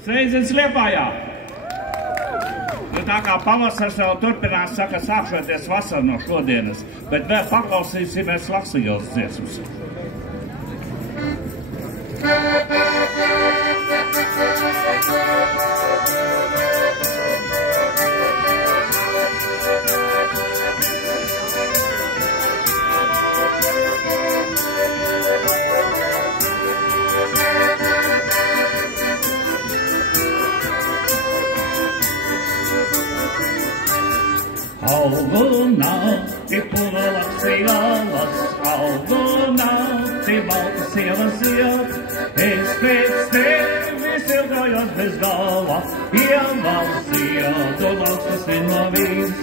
Sveiciens Liepājā! Nu, tā kā pavasars vēl turpinās, saka, sākšoties vasaru no šodienas, bet vēl paklausīsimies Laksvīlas dziesmas. Augu nakti puva Laksvīlas, augu nakti baltas ielas zied. Es pēc tevis ilgojos bez galva, ielas ziedu lauksnes nenovīd.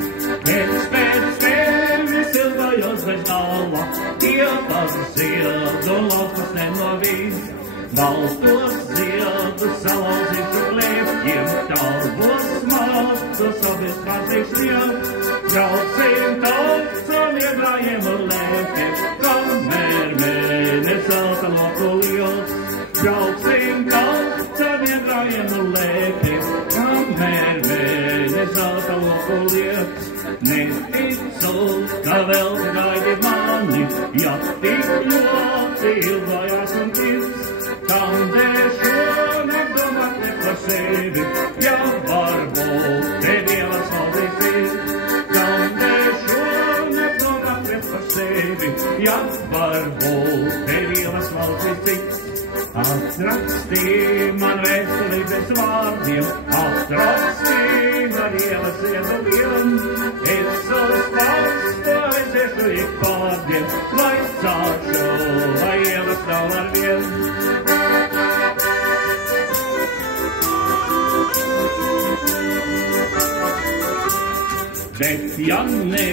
Es pēc tevis ilgojos bez galva, ielas ziedu lauksnes nenovīd. Baltos ziedus salauzītu glēbķiem, tavos matus abis pārtīks liel. Brauksim taucam iegrājiem un lēkiem, kamēr mēnes zelta loku liel. Brauksim taucam iegrājiem un lēkiem, kamēr mēnes zelta loku liel. Neticu, ka vēl gaidi mani, ja tik ļoti ilgojās un tiks. Kam dēļ nedomāt ne par sevi, ja varbūt tev ielas valdīs. Kam dēļ nedomāt ne par sevi, ja varbūt tev ielas valdīs. Atrakstī man vēstuli bez vārdiem, atrakstī man ielas iedaliem. Es uz pastu aiziešu ik pārdiem, lai cāču, lai ielas nav ar vien. Bet ja ne,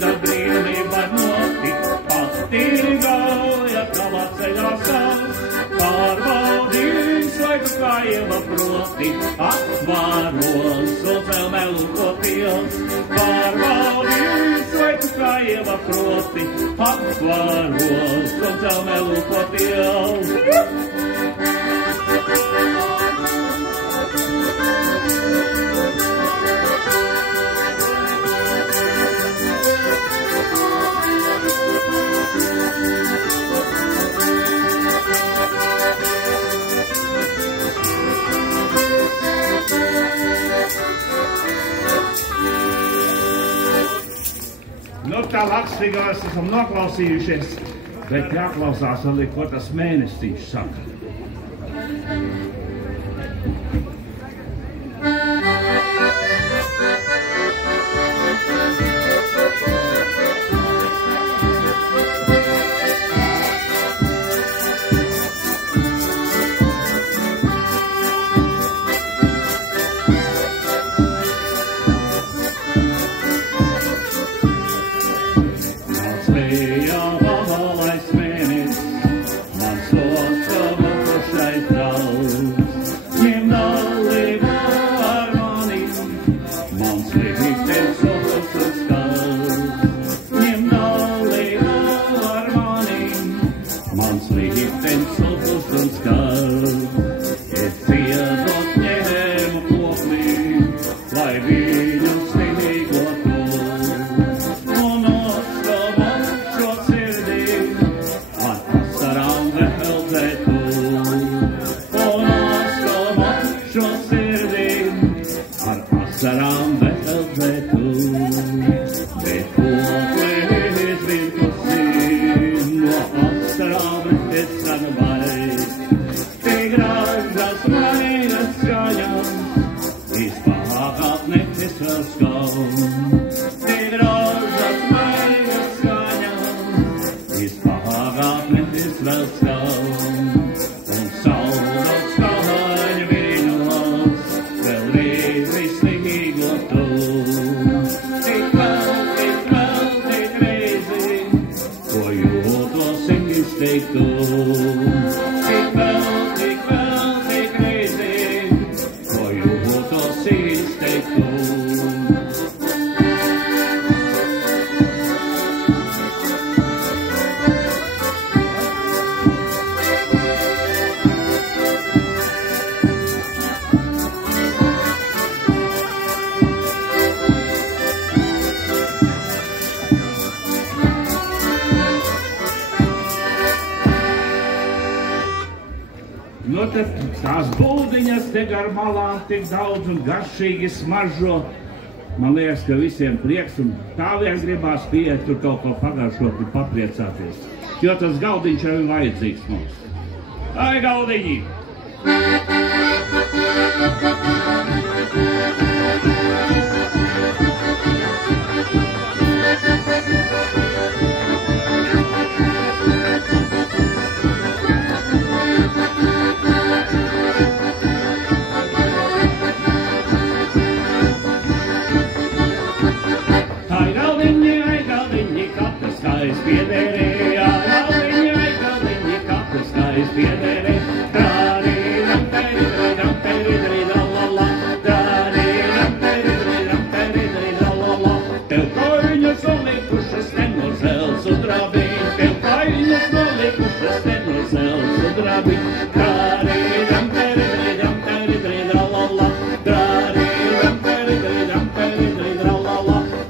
tad brīvība notikt, pati gauja tavā ceļā sāks. Pārbaudīs, vai tu kā iela proti, atvaros un celmē lūkoties. Pārbaudīs, vai tu kā iela proti, atvaros un celmē lūkoties. Nu, tā Laksvīlas esam noklausījušies, bet jāklausās vēl, ko tas mēnestīšs saka. Un saulot skaņa vīnos Tās būdiņas te gar malām tik daudz un garšīgi smaržo. Man liekas, ka visiem prieks un tā vien gribās pieiet tur kaut ko pagaršot un papriecāties. Jo tas galdiņš jau ir vajadzīgs mums. Ai, galdiņi!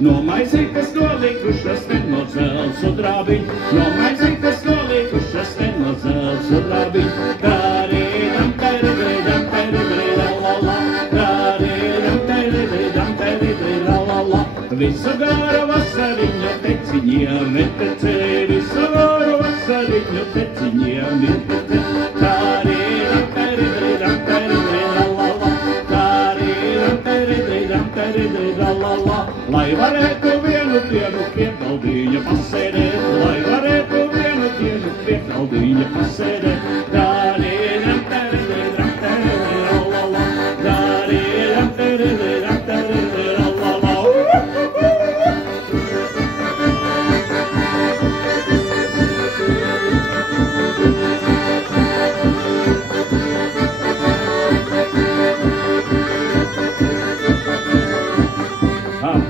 No maizītes nolikušas no zelts sudrabiņ, no maizītes nolikušas no zelts sudrabiņ. Darīdam, teridridam, teridridalala, darīdam, teridridam, teridridalala. Visu gāru vasariņu teciņiem ietecēja, visu gāru vasariņu teciņiem ietecēja. Darīdam, teridridam, teridridalala, darīdam, teridridam, teridridalala. Lai varētu vienu dienu pie galdiņa pasēdēt, lai varētu vienu dienu pie galdiņa pasēdēt. Darīdam, teridridam, teridridalala, darīdam, teridridam, teridridalala.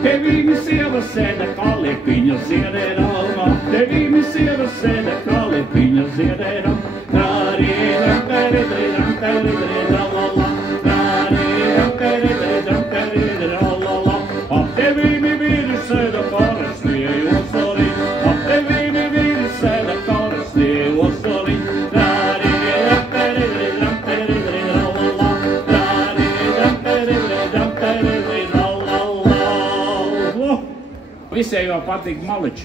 Tevīmi sieva sēda kalipiņa ziedēram, tevīmi sieva sēda kalipiņa ziedēram. Darīdam, teridridam, teridridalala, darīdam, teridridam, teridridalala. Ap tevīmi vīri sēda parastie osoli, ap tevīmi vīri sēda parastie osoli. Darīdam, teridridam, teridridalala, darīdam, teridridam, teridridalala. Visai jau patīk maliči.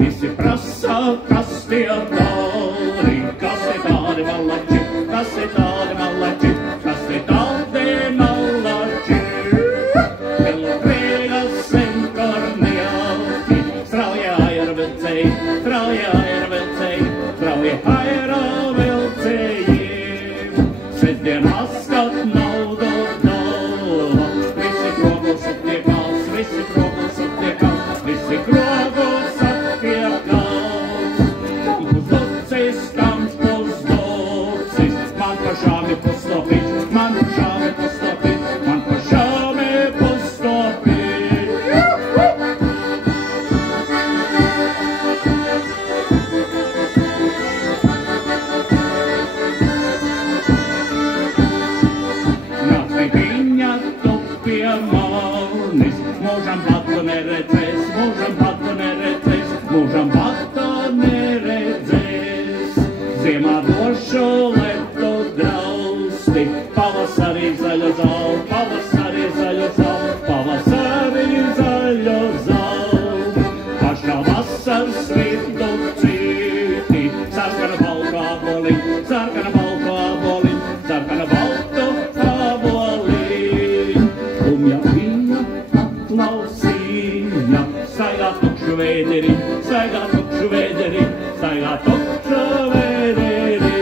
Visi prasa, kas tie tādi, kas ir tādi malači, kas ir tādi malači, kas ir tādi malači. Pilkrīgas senkornielki, strauja ir vilcēji, strauja ir vilcēji, strauja ir vilcēji. Sestdienās skat naudu galva, visi krogos attiekās, visi krogos attiekās, visi krogos attiekās. Pusdocis, kams pusdocis, man pašām ir pustopiņš, man pašām ir pustopiņš, man pašām ir pustopiņš. Nakti viņa tu pie manis, mūžam batu neredzēs, mūžam batu neredzēs, mūžam batu neredzēs. Ziemā došu letu drausti, pavasarī zaļo zāli, pavasarī zaļo zāli, pavasarī zaļo zāli. Pašā vasaras vidu citi, sarkana baltu aboliņ, sarkana baltu aboliņ, sarkana baltu aboliņ. Kumja viņa atlausīja, staigā tukšu vēderi, staigā tukšu vēderi, staigā tukšu vēderi.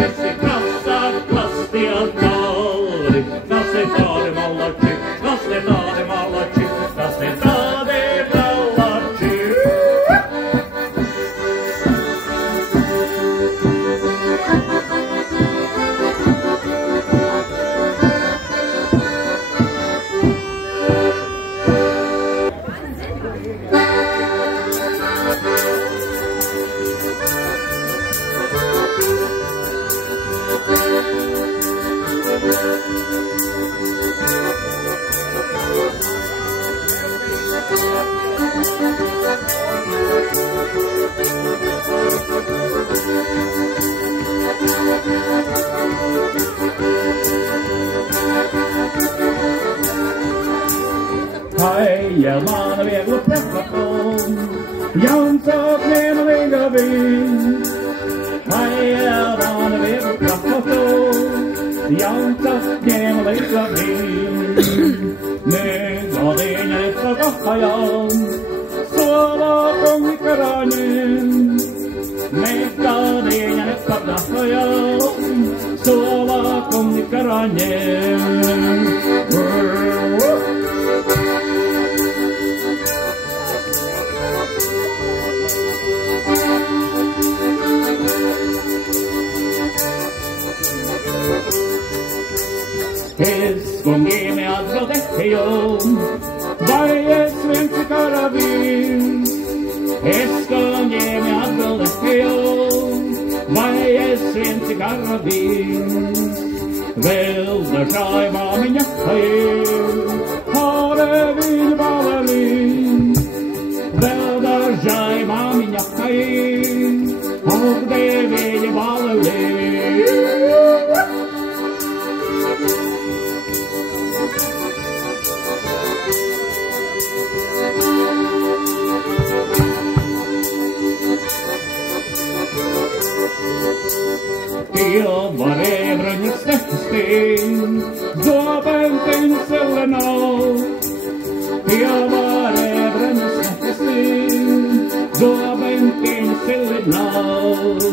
Visi krasā klastie tādi, kas ir tādi malači, kas ir tādi malači, kas ir tādi malači. Heia man veg och träffat dem, Jansson med vega vin. Heia man veg och träffat dem, Jansson med vega vin. Nu var det när det var jag, så var gång i karanen. Meka det när det var jag, så var gång i karanen. Eskon ge mig allt det jag, varje svensk karabin. Eskon ge mig allt det jag, varje svensk karabin. Väl där sa jag var min hjärta har det vid Valelin. Väl där sa jag var min hjärta har det vid Valelin. Jag var även ett sten, då bänken sällan av. Jag var även ett sten, då bänken sällan av.